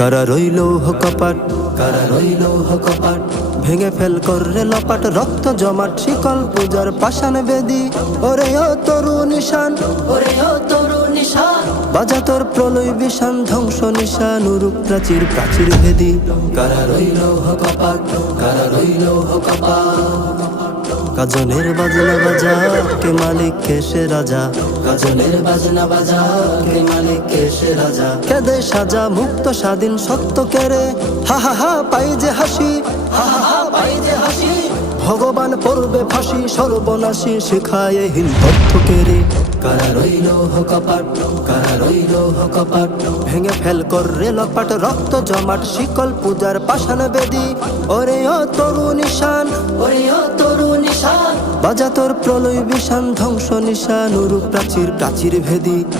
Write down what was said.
কারা রইল কপাট, কারা রইল কপাট, ভেঙে ফেল কররে লপাট, রক্ত জমাট শিকল পূজার পাষাণ বেদি। ওরে ও তরু নিশান, ওরে ও তরু নিশান, বাজা তোর প্রলয় বিশান, ধ্বংস নিশান উরুপ প্রাচীর প্রাচীর ভেদি। কারা রইল কপাট, কারা রইল কপাট, কাজনের বাজনা বাজা কে মালিক কে সে রাজা, কাজনের বাজনা বাজা কে মালিক কে সে রাজা। কেদে সাজা মুক্ত স্বাধীন সত্য কেরে, হা হা হা পাই যে হাসি, হা হা হা পাই যে হাসি। ভগবান পড়বে ফাঁসি সর্বনাশী শিখায় হীন তথ্য কেরে। কারা রইল কপাট, কারা রইল কপাট, ভেঙে ফেল কররে লপাট, রক্ত জমাট শিকল পূজার পাষাণ বেদি। ওরে ও তরু নিশান, ওরে ও তরু নিশান, বাজা তোর প্রলয় বিশান, ধ্বংস নিশান উরুপ প্রাচীর প্রাচীর ভেদি।